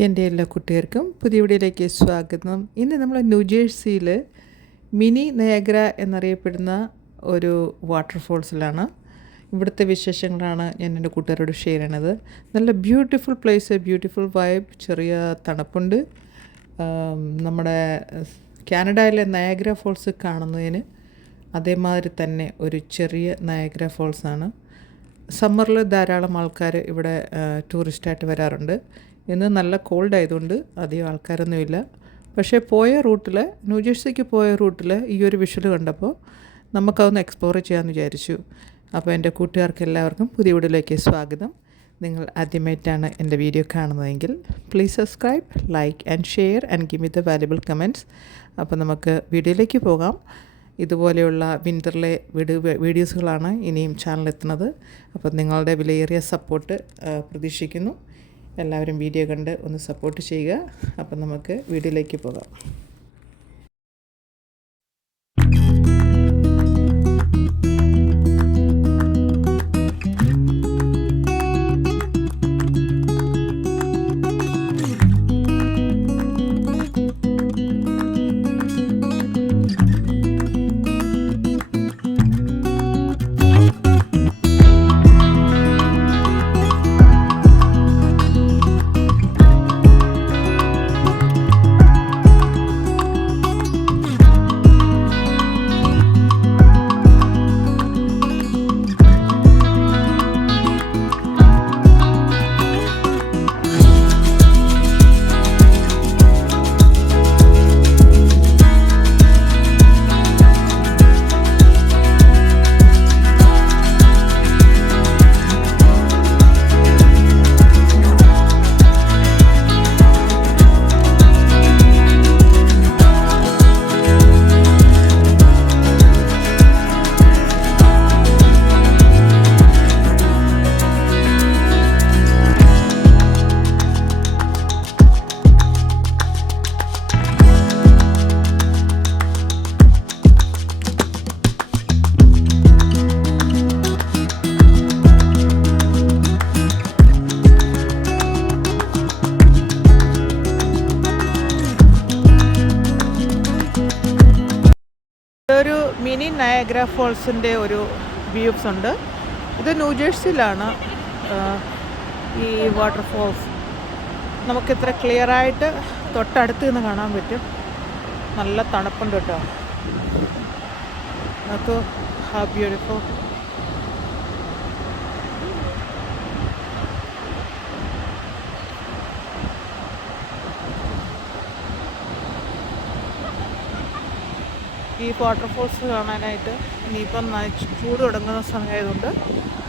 എൻ്റെ എല്ലാ കുട്ടികൾക്കും പുതിയ വീഡിയോയിലേക്ക് സ്വാഗതം. ഇന്ന് നമ്മൾ ന്യൂജേഴ്സിയിൽ മിനി നയാഗ്ര എന്നറിയപ്പെടുന്ന ഒരു വാട്ടർഫോൾസിലാണ്. ഇവിടുത്തെ വിശേഷങ്ങളാണ് ഞാൻ എൻ്റെ കൂട്ടുകാരോട് ഷെയർ ചെയ്യണത്. നല്ല ബ്യൂട്ടിഫുൾ പ്ലേസ്, ബ്യൂട്ടിഫുൾ വൈബ്, ചെറിയ തണുപ്പുണ്ട്. നമ്മുടെ കാനഡയിലെ നയാഗ്ര ഫോൾസ് കാണുന്നതിന് അതേമാതിരി തന്നെ ഒരു ചെറിയ നയാഗ്ര ഫോൾസാണ്. സമ്മറിൽ ധാരാളം ആൾക്കാർ ഇവിടെ ടൂറിസ്റ്റായിട്ട് വരാറുണ്ട്. ഇന്ന് നല്ല കോൾഡ് ആയതുകൊണ്ട് അധികം ആൾക്കാരൊന്നുമില്ല. പക്ഷേ പോയ റൂട്ടിൽ, ന്യൂജേഴ്സിക്ക് പോയ റൂട്ടിൽ ഈ ഒരു വിഷ്വൽ കണ്ടപ്പോൾ നമുക്കതൊന്ന് എക്സ്പ്ലോർ ചെയ്യാമെന്ന് വിചാരിച്ചു. അപ്പോൾ എൻ്റെ കൂട്ടുകാർക്ക് എല്ലാവർക്കും പുതിയ വീഡിയോയിലേക്ക് സ്വാഗതം. നിങ്ങൾ ആദ്യമായിട്ടാണ് എൻ്റെ വീഡിയോ കാണുന്നതെങ്കിൽ please subscribe, like and share and give me the valuable comments. അപ്പോൾ നമുക്ക് വീഡിയോയിലേക്ക് പോകാം. ഇതുപോലെയുള്ള വിൻ്ററിലെ വീഡിയോസുകളാണ് ഇനിയും ചാനലെത്തുന്നത്. അപ്പോൾ നിങ്ങളുടെ വിലയേറിയ സപ്പോർട്ട് പ്രതീക്ഷിക്കുന്നു. എല്ലാവരും വീഡിയോ കണ്ട് ഒന്ന് സപ്പോർട്ട് ചെയ്യുക. അപ്പം നമുക്ക് വീഡിയോയിലേക്ക് പോകാം. ഒരു മിനി നയാഗ്ര ഫോൾസിൻ്റെ ഒരു വ്യൂസ് ഉണ്ട്. ഇത് ന്യൂജേഴ്സിയിലാണ് ഈ വാട്ടർഫോൾസ്. നമുക്കിത്ര ക്ലിയറായിട്ട് തൊട്ടടുത്ത് നിന്ന് കാണാൻ പറ്റും. നല്ല തണുപ്പുണ്ട് കേട്ടോ. നമുക്ക് ഹൗ ബ്യൂട്ടിഫുൾ. ഈ വാട്ടർഫോൾസ് കാണാനായിട്ട് ഇനിയിപ്പം ചൂട് തുടങ്ങുന്ന സമയമായതുകൊണ്ട്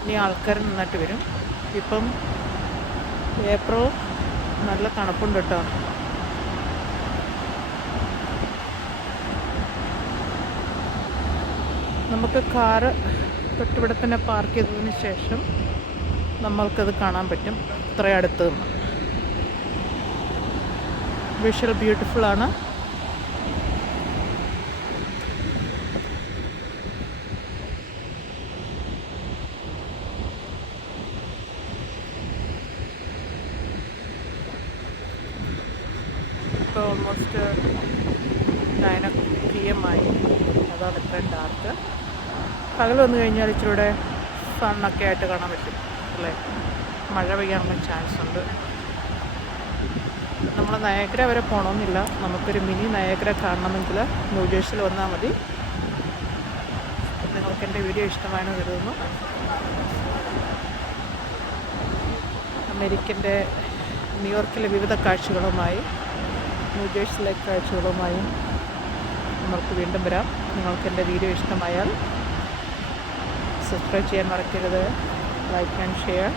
ഇനി ആൾക്കാർ നന്നായിട്ട് വരും. ഇപ്പം ഏപ്രിൽ, നല്ല തണുപ്പുണ്ട് കേട്ടോ. നമുക്ക് കാറ് തൊട്ടിവിടെ തന്നെ പാർക്ക് ചെയ്തതിന് ശേഷം നമ്മൾക്കത് കാണാൻ പറ്റും ഇത്രയും അടുത്ത് നിന്ന്. വിഷ്വൽ ബ്യൂട്ടിഫുള്ളാണ്. ഇപ്പോൾ ഓൾമോസ്റ്റ് 9 PM ആയി. അതാണ് ഇത്രയും ഡാർക്ക്. പകൽ വന്നു കഴിഞ്ഞാൽ ഇച്ചിരൂടെ സണ്ണൊക്കെ ആയിട്ട് കാണാൻ പറ്റും അല്ലേ. മഴ പെയ്യാനുള്ള ചാൻസ് ഉണ്ട്. നമ്മൾ നയാഗ്ര വരെ പോകണമെന്നില്ല. നമുക്കൊരു മിനി നയാഗ്ര കാണണമെങ്കിൽ ന്യൂജേഴ്സിയിൽ വന്നാൽ മതി. നിങ്ങൾക്ക് എൻ്റെ വീഡിയോ ഇഷ്ടമായെന്ന് കരുതുന്നു. അമേരിക്കൻ്റെ ന്യൂയോർക്കിലെ വിവിധ കാഴ്ചകളുമായി, ന്യൂജേഴ്സിയിലെ കാഴ്ചകളുമായും നമുക്ക് വീണ്ടും വരാം. നിങ്ങൾക്ക് എൻ്റെ വീഡിയോ ഇഷ്ടമായാൽ സബ്സ്ക്രൈബ് ചെയ്യാൻ മറക്കരുത്. Like and share.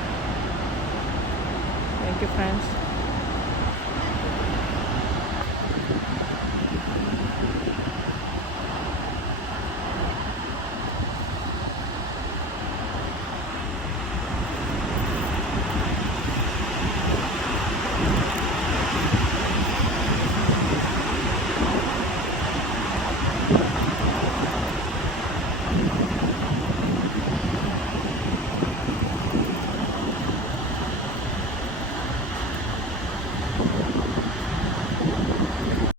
Thank you friends.